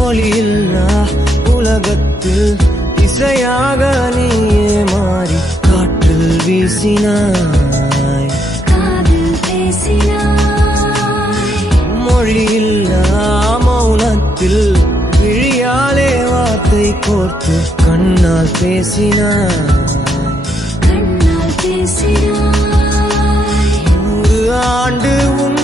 ஒளியில்லா உலகத்தில் இசையாக நீயே மாறி காற்றில் வீசினாய், காதில் பேசினாய். மொழியில்லா மௌனத்தில் விழியாலே வார்த்தை கோர்த்து கண்ணால் பேசினாய், கண்ணால் பேசினாய். 100 ஆண்டு உன்